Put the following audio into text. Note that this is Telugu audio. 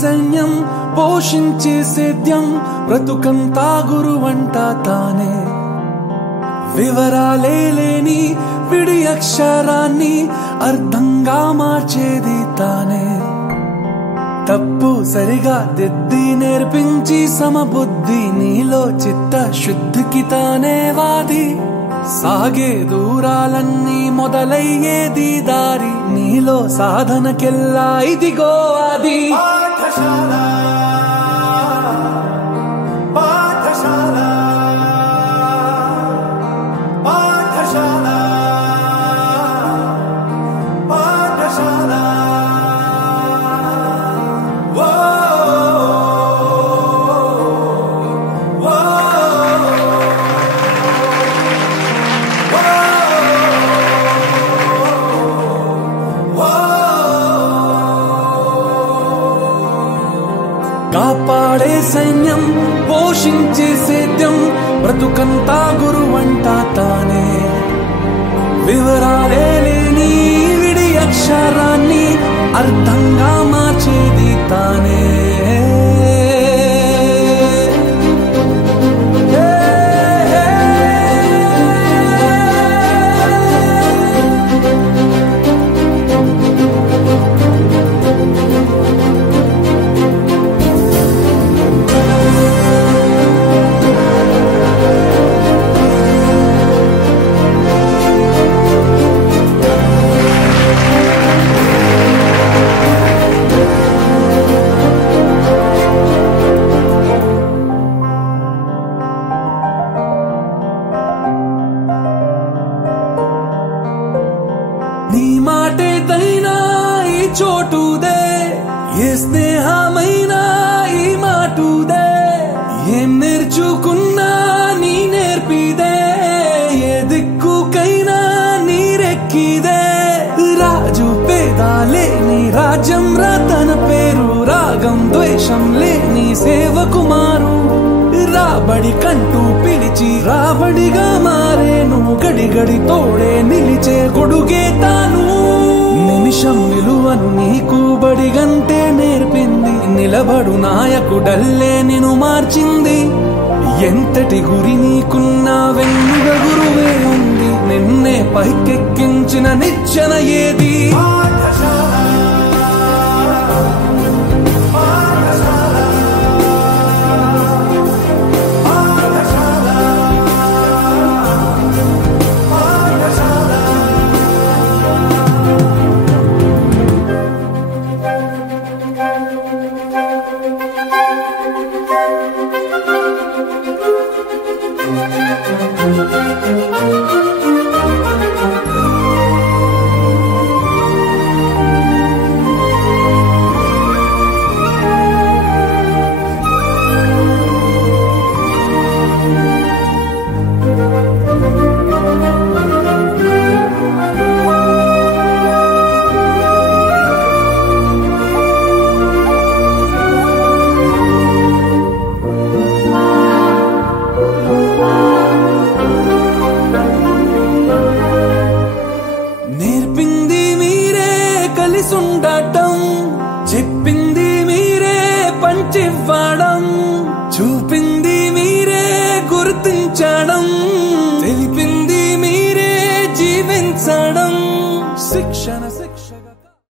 సైన్యం పోషించే సేద్యం బ్రతుకంతా గురువంట తానే వివరాలే లేని విడి అక్షరాన్ని అర్థంగా మార్చేది తానే తప్పు సరిగా దిద్ది నేర్పించి సమబుద్ధి నీలో చిత్త శుద్ధికి తానే వాది సాగే దూరాలన్నీ మొదలయ్యేది దారి నీలో సాధనకెల్లా ఇదిగో అది కాపాడే సైన్యం పోషించే సేద్యం బ్రతుకంతా గురువంట తానే వివరాలే లేని విడి అక్షరాన్ని అర్థంగా మార్చేది తానే నీ మాటేదైనా ఈ చోటుదే ఏ స్నేహమైనా ఈ మాటుదే ఏం నేర్చుకున్నా నీ నేర్పిదే ఏ దిక్కుకైనా నీరెక్కిదే రాజు పేదాలే నీ రాజ్యం తన పేరు రాగం ద్వేషం లేని సేవకుమారు రాబడి కంటూ పిలిచి రాబడిగా మారేను గడిగడి తోడే నిలిచే గొడుగే తాను నిమిషం విలువను నీకు బడిగంటే నేర్పింది నిలబడు నాయకుడల్లే నిన్ను మార్చింది ఎంతటి గురి నీకున్నా వెన్నుగ గురువే ఉంది నిన్నే పైకెక్కించిన నిచ్చెన ఏది నేర్పింది మీరే కలిసుండటం చెప్పింది మీరే పంచివ్వడం చూపింది మీరే గుర్తించడం